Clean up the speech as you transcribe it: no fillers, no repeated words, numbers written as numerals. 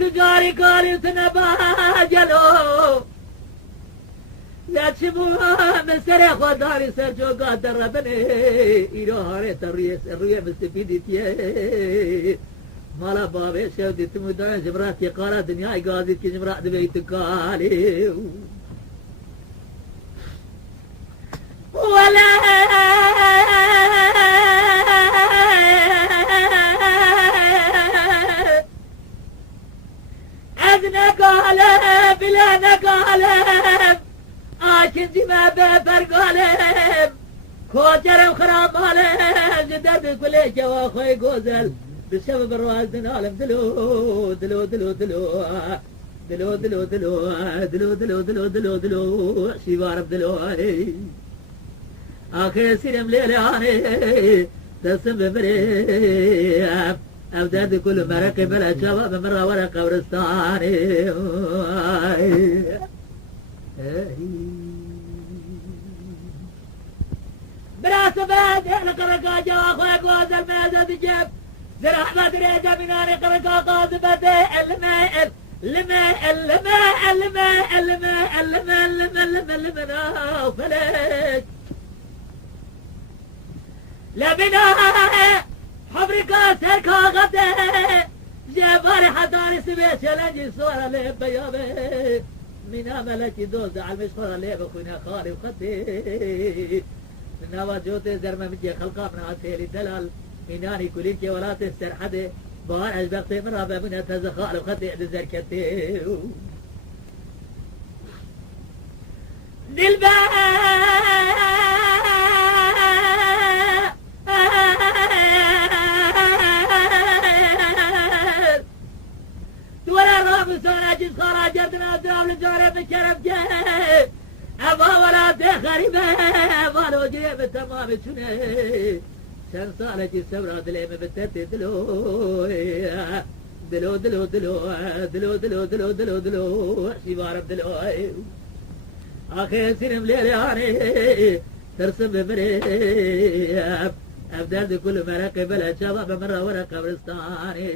تجاري قالي سنباجلو لا تشبو من سريخ وداري سرجو قادر ربني إيرو هاري تريس الرؤية مستفيدتي مالا بابي شودي تمدان جمرات يقارا دنياي قاضي كي جمرات بيتك قالي ولا أذنى قالب بلا نقالب آكن ما بفرق قالب كوجر وخراب مالب جدد كل جوا خوي قوزل بسبب الرواز دنالم دلو دلو دلو دلو دلو دلو دلو دلو دلو دلو دلو دلو شيبارب دلو آخر سيرم ليلاني تسم بمريب أبداد كل مرق بلا شباب مرة ورا قبرستاني براس باد لقرقا جوا خويا قوز الميزة تجيب زرع ما تريد مناني قرقا قاذبته الماء الماء الماء الماء الماء الماء الماء الماء فلك لبنا حبركا سركا غده جبار حداري سبيش لنجي صورة ليه بيابي منا ملكي دوز على المشفرة ليه بخونا خاري وخدي منا وجوتي زرمة مجي خلقا من عسيلي دلال مناني كلينكي ولا تستر حدي بار عجبقتي من رابع منها تزخال وخدي عد زركتي دلبا جيس خراجتنا درام لجاري بكرم جيه أبا ولا تخريبه أبا لو جيه بالتمام شنيه شن صالة جيس سبرا دليم بتتي دلو دلو دلو دلو دلو دلو دلو دلو دلو شبارب دلو آخي سينم ليلياني ترسم بمريب أبدال دي كل مرق بلا شباب مرة ورا قبرستاني